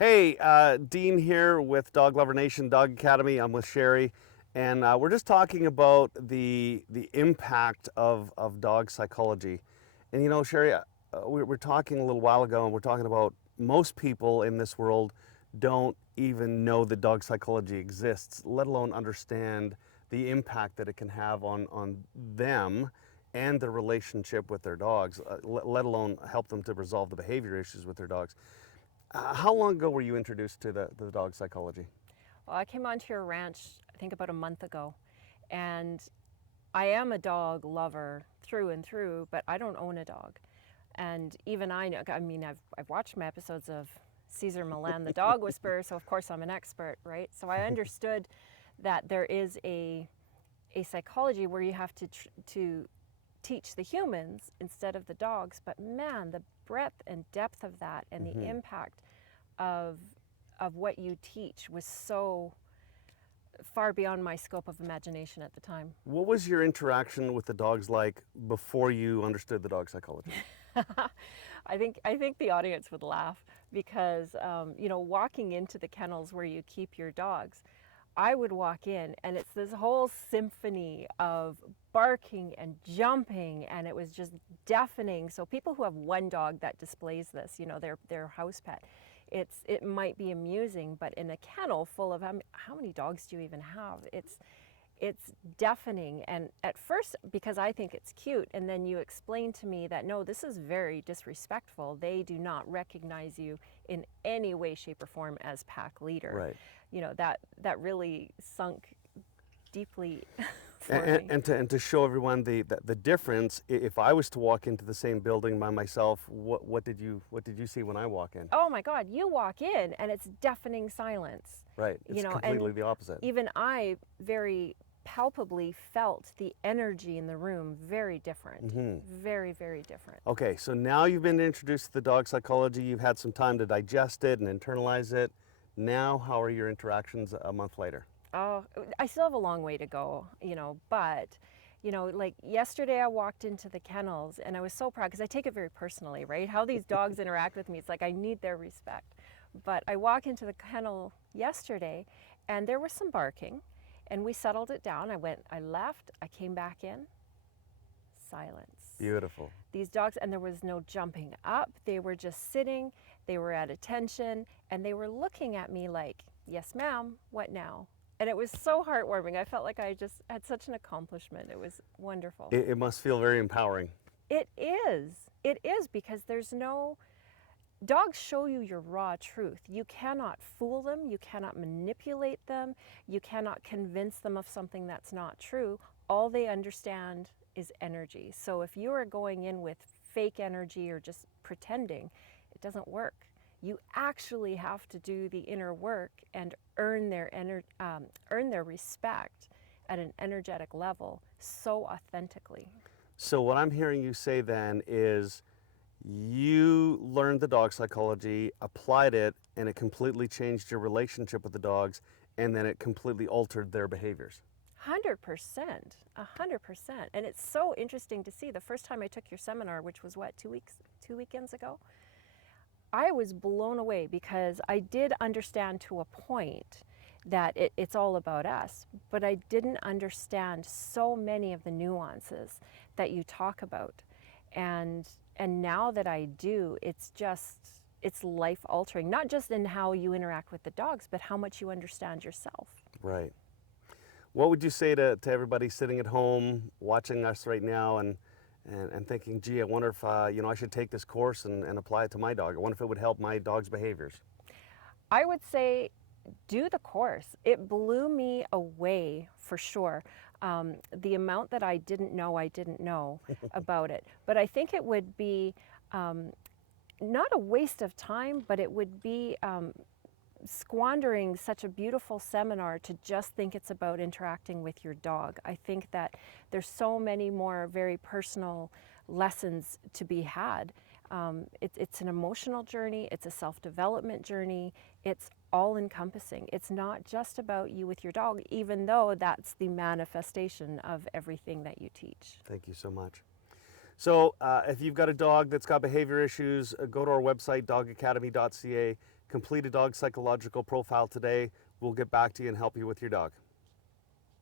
Hey, Dean here with Dog Lover Nation Dog Academy. I'm with Sherry, and we're just talking about the impact of dog psychology. And you know, Sherry, we're talking a little while ago, and we're talking about most people in this world don't even know that dog psychology exists, let alone understand the impact that it can have on them and their relationship with their dogs, let alone help them to resolve the behavior issues with their dogs. How long ago were you introduced to the dog psychology? Well, I came onto your ranch, I think about a month ago, and I am a dog lover through and through, but I don't own a dog. And even I know, I mean, I've watched my episodes of Cesar Millan, the dog whisperer, so of course I'm an expert, right? So I understood that there is a psychology where you have to teach the humans instead of the dogs, but man, the breadth and depth of that and the Hmm. impact of of what you teach was so far beyond my scope of imagination at the time. What was your interaction with the dogs like before you understood the dog psychology? I think the audience would laugh because walking into the kennels where you keep your dogs, I would walk in and it's this whole symphony of barking and jumping, and it was just deafening. So people who have one dog that displays this, their house pet, it might be amusing, but in a kennel full of how many dogs do you even have? It's deafening. And at first, because I think it's cute, and then you explain to me that no, this is very disrespectful. They do not recognize you in any way, shape, or form as pack leader. Right. That really sunk deeply for And, me. and to show everyone the difference, if I was to walk into the same building by myself, what did you see when I walk in? Oh my God, you walk in and it's deafening silence. Right. It's completely And the opposite. even I very palpably felt the energy in the room very different. Hmm. Very, very different. Okay, so now you've been introduced to the dog psychology. You've had some time to digest it and internalize it. Now, how are your interactions a month later? Oh, I still have a long way to go, but like yesterday I walked into the kennels and I was so proud because I take it very personally, right? How these dogs interact with me, it's like I need their respect. But I walk into the kennel yesterday and there was some barking and we settled it down. I left, I came back in, silence. Beautiful. These dogs, and there was no jumping up. They were just sitting, they were at attention, and they were looking at me like, yes, ma'am, what now? And it was so heartwarming. I felt like I just had such an accomplishment. It was wonderful. It must feel very empowering. It is. It is because there's no, dogs show you your raw truth. You cannot fool them, you cannot manipulate them, you cannot convince them of something that's not true. All they understand is energy. So if you are going in with fake energy or just pretending, it doesn't work. You actually have to do the inner work and earn their respect at an energetic level so authentically. So, what I'm hearing you say then is you learned the dog psychology, applied it, and it completely changed your relationship with the dogs, and then it completely altered their behaviors. 100%, 100%. And it's so interesting to see. The first time I took your seminar, which was what, 2 weekends ago, I was blown away because I did understand to a point that it's all about us, but I didn't understand so many of the nuances that you talk about. And and now that I do, it's life altering, not just in how you interact with the dogs, but how much you understand yourself. Right. What would you say to everybody sitting at home watching us right now and thinking, gee, I wonder if I should take this course and apply it to my dog. I wonder if it would help my dog's behaviors. I would say do the course. It blew me away for sure. The amount that I didn't know about it. But I think it would be not a waste of time, but it would be squandering such a beautiful seminar to just think it's about interacting with your dog. I think that there's so many more very personal lessons to be had. It's an emotional journey, it's a self-development journey, it's all encompassing. It's not just about you with your dog, even though that's the manifestation of everything that you teach. Thank you so much. So if you've got a dog that's got behavior issues, go to our website, dogacademy.ca. complete a dog psychological profile today. We'll get back to you and help you with your dog.